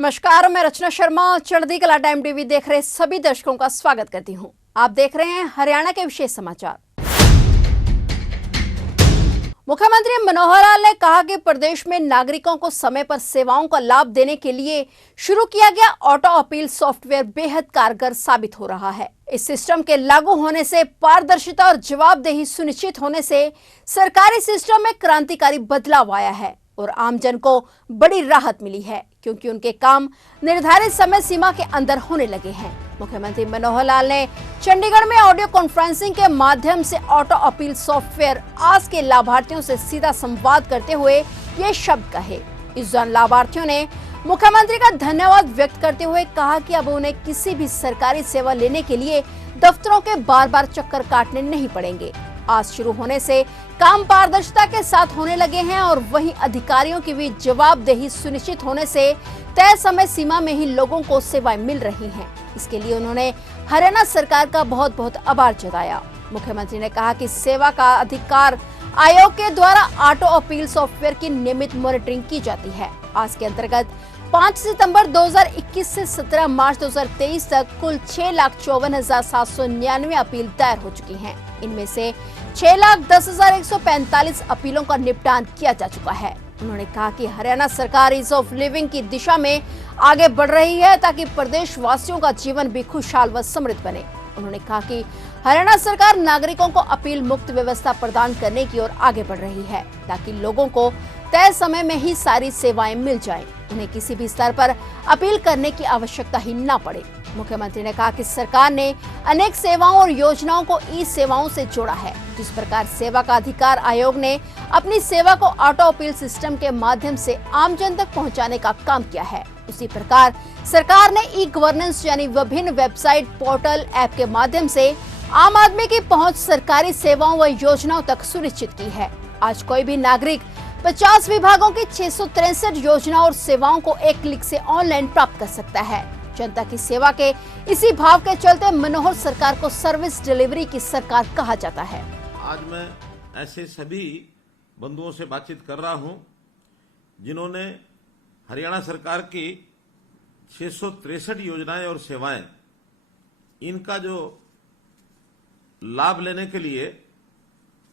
नमस्कार, मैं रचना शर्मा चढ़ती कला टाइम टीवी देख रहे सभी दर्शकों का स्वागत करती हूं। आप देख रहे हैं हरियाणा के विशेष समाचार। मुख्यमंत्री मनोहर लाल ने कहा कि प्रदेश में नागरिकों को समय पर सेवाओं का लाभ देने के लिए शुरू किया गया ऑटो अपील सॉफ्टवेयर बेहद कारगर साबित हो रहा है। इस सिस्टम के लागू होने से पारदर्शिता और जवाबदेही सुनिश्चित होने से सरकारी सिस्टम में क्रांतिकारी बदलाव आया है और आमजन को बड़ी राहत मिली है, क्योंकि उनके काम निर्धारित समय सीमा के अंदर होने लगे हैं। मुख्यमंत्री मनोहर लाल ने चंडीगढ़ में ऑडियो कॉन्फ्रेंसिंग के माध्यम से ऑटो अपील सॉफ्टवेयर आज के लाभार्थियों से सीधा संवाद करते हुए ये शब्द कहे। इस दौरान लाभार्थियों ने मुख्यमंत्री का धन्यवाद व्यक्त करते हुए कहा कि अब उन्हें किसी भी सरकारी सेवा लेने के लिए दफ्तरों के बार बार चक्कर काटने नहीं पड़ेंगे। आज शुरू होने से काम पारदर्शिता के साथ होने लगे हैं और वहीं अधिकारियों की भी जवाबदेही सुनिश्चित होने से तय समय सीमा में ही लोगों को सेवाएं मिल रही हैं। इसके लिए उन्होंने हरियाणा सरकार का बहुत बहुत आभार जताया। मुख्यमंत्री ने कहा कि सेवा का अधिकार आयोग के द्वारा ऑटो अपील सॉफ्टवेयर की नियमित मॉनिटरिंग की जाती है। आज के अंतर्गत 5 सितंबर 2021 से 17 मार्च 2023 तक कुल 6,54,799 अपील दायर हो चुकी हैं। इनमें से 6,10,145 अपीलों का निपटान किया जा चुका है। उन्होंने कहा कि हरियाणा सरकार ईज ऑफ लिविंग की दिशा में आगे बढ़ रही है ताकि प्रदेश वासियों का जीवन भी खुशहाल व समृद्ध बने। उन्होंने कहा कि हरियाणा सरकार नागरिकों को अपील मुक्त व्यवस्था प्रदान करने की ओर आगे बढ़ रही है ताकि लोगों को तय समय में ही सारी सेवाएं मिल जाएं। उन्हें किसी भी स्तर पर अपील करने की आवश्यकता ही न पड़े। मुख्यमंत्री ने कहा कि सरकार ने अनेक सेवाओं और योजनाओं को ई सेवाओं से जोड़ा है। जिस प्रकार सेवा का अधिकार आयोग ने अपनी सेवा को ऑटो अपील सिस्टम के माध्यम से आमजन तक पहुंचाने का काम किया है, उसी प्रकार सरकार ने ई गवर्नेंस यानी विभिन्न वेबसाइट, पोर्टल, ऐप के माध्यम से आम आदमी की पहुंच सरकारी सेवाओं व योजनाओं तक सुनिश्चित की है। आज कोई भी नागरिक 50 विभागों की 663 योजनाओं और सेवाओं को एक क्लिक से ऑनलाइन प्राप्त कर सकता है। जनता की सेवा के इसी भाव के चलते मनोहर सरकार को सर्विस डिलीवरी की सरकार कहा जाता है। आज मैं ऐसे सभी बंधुओं से बातचीत कर रहा हूं जिन्होंने हरियाणा सरकार की 663 योजनाएं और सेवाएं, इनका जो लाभ लेने के लिए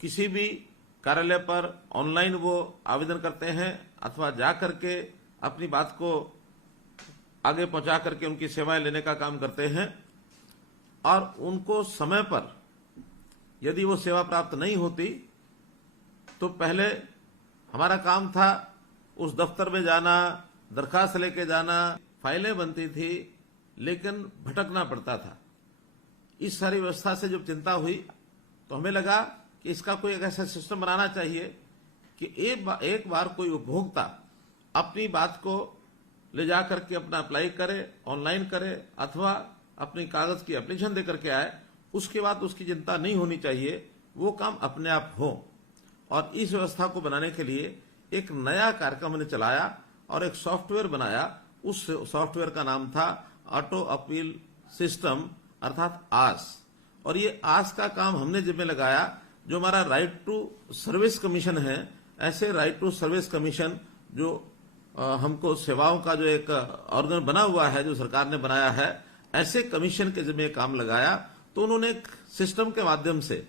किसी भी कार्यालय पर ऑनलाइन वो आवेदन करते हैं अथवा जा करके अपनी बात को आगे पहुंचा करके उनकी सेवाएं लेने का काम करते हैं और उनको समय पर यदि वो सेवा प्राप्त नहीं होती तो पहले हमारा काम था उस दफ्तर में जाना, दरखास्त लेके जाना, फाइलें बनती थी, लेकिन भटकना पड़ता था। इस सारी व्यवस्था से जब चिंता हुई तो हमें लगा कि इसका कोई एक ऐसा सिस्टम बनाना चाहिए कि एक बार कोई उपभोक्ता अपनी बात को ले जा करके अपना अप्लाई करे, ऑनलाइन करे अथवा अपनी कागज की एप्लीकेशन दे करके आए, उसके बाद उसकी चिंता नहीं होनी चाहिए, वो काम अपने आप हो। और इस व्यवस्था को बनाने के लिए एक नया कार्यक्रम हमने चलाया और एक सॉफ्टवेयर बनाया। उस सॉफ्टवेयर का नाम था ऑटो अपील सिस्टम अर्थात आस। और ये आस का काम हमने जिम्मे लगाया। जो हमारा राइट टू सर्विस कमीशन है, ऐसे राइट टू सर्विस कमीशन जो हमको सेवाओं का जो एक ऑर्गन बना हुआ है, जो सरकार ने बनाया है, ऐसे कमीशन के जिम्मे काम लगाया। तो उन्होंने एक सिस्टम के माध्यम से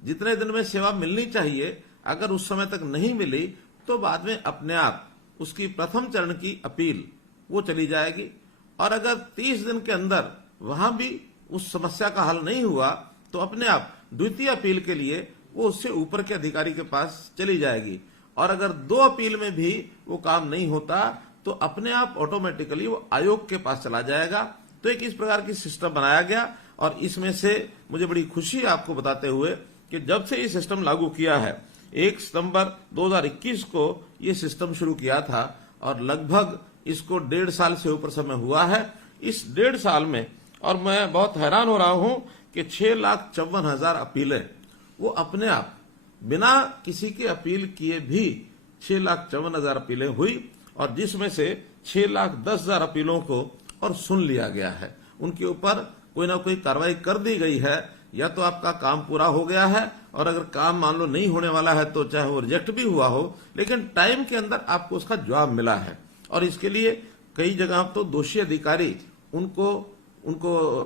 जितने दिन में सेवा मिलनी चाहिए, अगर उस समय तक नहीं मिली तो बाद में अपने आप उसकी प्रथम चरण की अपील वो चली जाएगी। और अगर 30 दिन के अंदर वहां भी उस समस्या का हल नहीं हुआ तो अपने आप द्वितीय अपील के लिए वो उससे ऊपर के अधिकारी के पास चली जाएगी। और अगर 2 अपील में भी वो काम नहीं होता तो अपने आप ऑटोमेटिकली वो आयोग के पास चला जाएगा। तो एक इस प्रकार की सिस्टम बनाया गया और इसमें से मुझे बड़ी खुशी है आपको बताते हुए कि जब से ये सिस्टम लागू किया है, 1 सितंबर 2021 को ये सिस्टम शुरू किया था और लगभग इसको 1.5 साल से ऊपर समय हुआ है। इस 1.5 साल में और मैं बहुत हैरान हो रहा हूं कि 6,54,000 अपीलें वो अपने आप बिना किसी के अपील किए भी 6,54,000 अपीलें हुई और जिसमें से 6,10,000 अपीलों को और सुन लिया गया है। उनके ऊपर कोई ना कोई कार्रवाई कर दी गई है, या तो आपका काम पूरा हो गया है और अगर काम मान लो नहीं होने वाला है तो चाहे वो रिजेक्ट भी हुआ हो, लेकिन टाइम के अंदर आपको उसका जवाब मिला है। और इसके लिए कई जगह तो दोषी अधिकारी उनको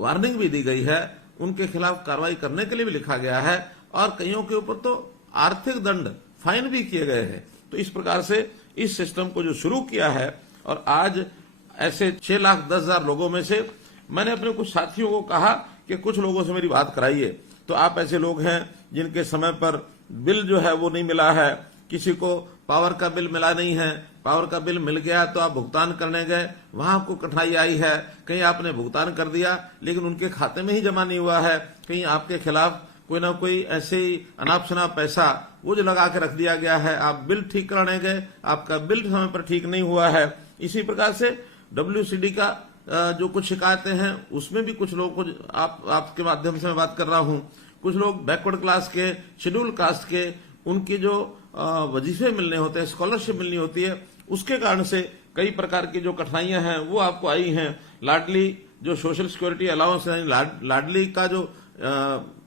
वार्निंग भी दी गई है, उनके खिलाफ कार्रवाई करने के लिए भी लिखा गया है और कईयों के ऊपर तो आर्थिक दंड फाइन भी किए गए हैं। तो इस प्रकार से इस सिस्टम को जो शुरू किया है और आज ऐसे 6,10,000 लोगों में से मैंने अपने कुछ साथियों को कहा कि कुछ लोगों से मेरी बात कराइए। तो आप ऐसे लोग हैं जिनके समय पर बिल जो है वो नहीं मिला है, किसी को पावर का बिल मिला नहीं है, पावर का बिल मिल गया तो आप भुगतान करने गए, वहां आपको कठिनाई आई है, कहीं आपने भुगतान कर दिया लेकिन उनके खाते में ही जमा नहीं हुआ है, कहीं आपके खिलाफ कोई ना कोई ऐसे ही अनाप शनाप पैसा वो जो लगा के रख दिया गया है, आप बिल ठीक कराने गए, आपका बिल समय पर ठीक नहीं हुआ है। इसी प्रकार से WCD का जो कुछ शिकायतें हैं उसमें भी कुछ लोगों को आपके माध्यम से मैं बात कर रहा हूं, कुछ लोग बैकवर्ड क्लास के, शेड्यूल कास्ट के, उनकी जो वजीफे मिलने होते हैं, स्कॉलरशिप मिलनी होती है, उसके कारण से कई प्रकार की जो कठिनाइयां हैं वो आपको आई हैं। लाडली जो सोशल सिक्योरिटी अलाउंस है, लाडली का जो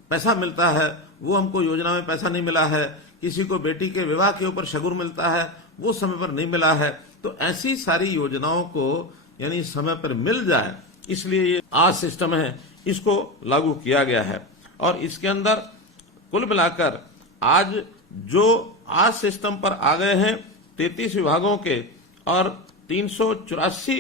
पैसा मिलता है वो हमको योजना में पैसा नहीं मिला है, किसी को बेटी के विवाह के ऊपर शगुन मिलता है वो समय पर नहीं मिला है। तो ऐसी सारी योजनाओं को यानी समय पर मिल जाए, इसलिए ये आज सिस्टम है इसको लागू किया गया है। और इसके अंदर कुल मिलाकर आज जो आज सिस्टम पर आ गए हैं 33 विभागों के और 384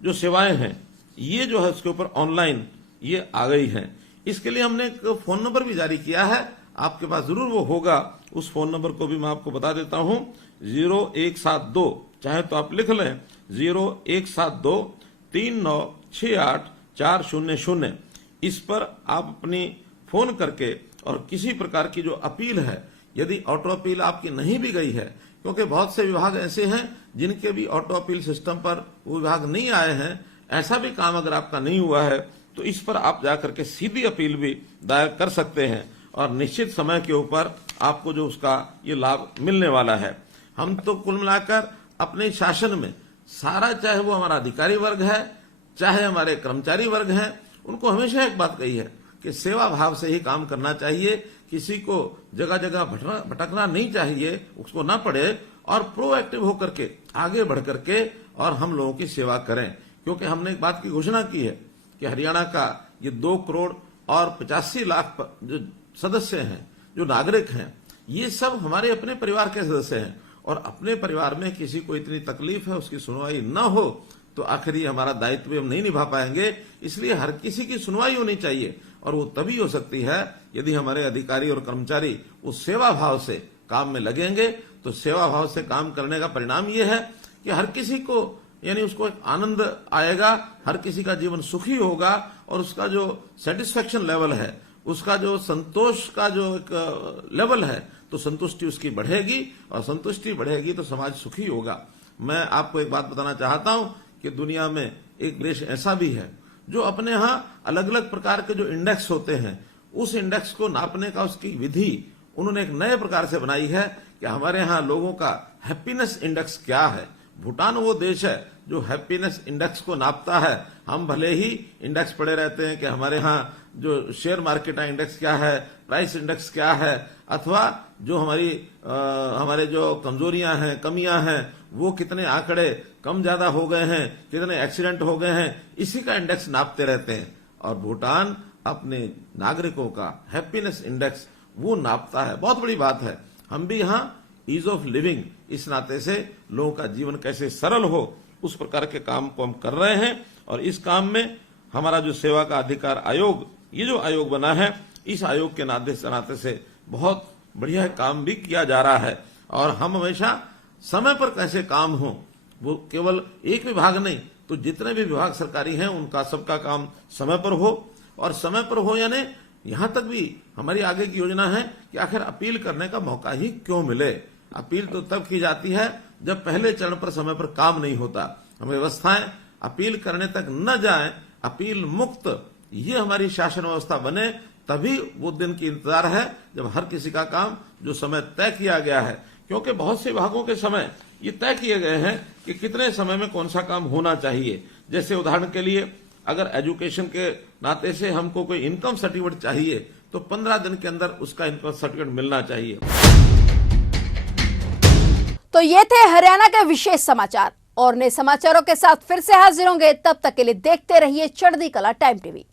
जो सेवाएं हैं ये जो है उसके ऊपर ऑनलाइन ये आ गई हैं। इसके लिए हमने एक फोन नंबर भी जारी किया है, आपके पास जरूर वो होगा, उस फोन नंबर को भी मैं आपको बता देता हूं, 0172, चाहे तो आप लिख लें 0172 3968 400। इस पर आप अपनी फोन करके और किसी प्रकार की जो अपील है, यदि ऑटो अपील आपकी नहीं भी गई है, क्योंकि बहुत से विभाग ऐसे हैं जिनके भी ऑटो अपील सिस्टम पर वो विभाग नहीं आए हैं, ऐसा भी काम अगर आपका नहीं हुआ है तो इस पर आप जाकर के सीधी अपील भी दायर कर सकते हैं और निश्चित समय के ऊपर आपको जो उसका ये लाभ मिलने वाला है। हम तो कुल मिलाकर अपने शासन में सारा, चाहे वो हमारा अधिकारी वर्ग है चाहे हमारे कर्मचारी वर्ग हैं, उनको हमेशा एक बात कही है कि सेवा भाव से ही काम करना चाहिए, किसी को जगह जगह भटकना नहीं चाहिए, उसको ना पड़े और प्रोएक्टिव होकर के आगे बढ़ करके और हम लोगों की सेवा करें। क्योंकि हमने एक बात की घोषणा की है कि हरियाणा का ये 2 करोड़ और 85 लाख जो सदस्य हैं, जो नागरिक हैं, ये सब हमारे अपने परिवार के सदस्य हैं और अपने परिवार में किसी को इतनी तकलीफ है उसकी सुनवाई न हो तो आखिर ये हमारा दायित्व भी हम नहीं निभा पाएंगे। इसलिए हर किसी की सुनवाई होनी चाहिए और वो तभी हो सकती है यदि हमारे अधिकारी और कर्मचारी उस सेवा भाव से काम में लगेंगे। तो सेवा भाव से काम करने का परिणाम ये है कि हर किसी को यानी उसको एक आनंद आएगा, हर किसी का जीवन सुखी होगा और उसका जो सेटिस्फेक्शन लेवल है, उसका जो संतोष का जो एक लेवल है, तो संतुष्टि उसकी बढ़ेगी और संतुष्टि बढ़ेगी तो समाज सुखी होगा। मैं आपको एक बात बताना चाहता हूं कि दुनिया में एक देश ऐसा भी है जो अपने यहाँ अलग अलग प्रकार के जो इंडेक्स होते हैं, उस इंडेक्स को नापने का उसकी विधि उन्होंने एक नए प्रकार से बनाई है कि हमारे यहाँ लोगों का हैप्पीनेस इंडेक्स क्या है। भूटान वो देश है जो हैप्पीनेस इंडेक्स को नापता है। हम भले ही इंडेक्स पढ़े रहते हैं कि हमारे यहाँ जो शेयर मार्केट का इंडेक्स क्या है, प्राइस इंडेक्स क्या है, अथवा जो हमारे जो कमजोरियां हैं, कमियां हैं, वो कितने आंकड़े कम ज्यादा हो गए हैं, कितने एक्सीडेंट हो गए हैं, इसी का इंडेक्स नापते रहते हैं। और भूटान अपने नागरिकों का हैप्पीनेस इंडेक्स वो नापता है। बहुत बड़ी बात है। हम भी यहाँ ईज ऑफ लिविंग इस नाते से लोगों का जीवन कैसे सरल हो उस प्रकार के काम को हम कर रहे हैं। और इस काम में हमारा जो सेवा का अधिकार आयोग, ये जो आयोग बना है, इस आयोग के नाते से बहुत बढ़िया काम भी किया जा रहा है। और हम हमेशा समय पर कैसे काम हो, वो केवल एक विभाग नहीं तो जितने भी विभाग सरकारी हैं उनका सबका काम समय पर हो। और समय पर हो यानी यहां तक भी हमारी आगे की योजना है कि आखिर अपील करने का मौका ही क्यों मिले। अपील तो तब की जाती है जब पहले चरण पर समय पर काम नहीं होता। हम व्यवस्थाएं अपील करने तक न जाएं, अपील मुक्त ये हमारी शासन व्यवस्था बने, तभी वो दिन की इंतजार है जब हर किसी का काम जो समय तय किया गया है। क्योंकि बहुत से विभागों के समय ये तय किए गए हैं कि कितने समय में कौन सा काम होना चाहिए। जैसे उदाहरण के लिए अगर एजुकेशन के नाते से हमको कोई इनकम सर्टिफिकेट चाहिए तो 15 दिन के अंदर उसका इनकम सर्टिफिकेट मिलना चाहिए। तो ये थे हरियाणा के विशेष समाचार। और नए समाचारों के साथ फिर से हाजिर होंगे, तब तक के लिए देखते रहिए चढ़ती कला टाइम टीवी।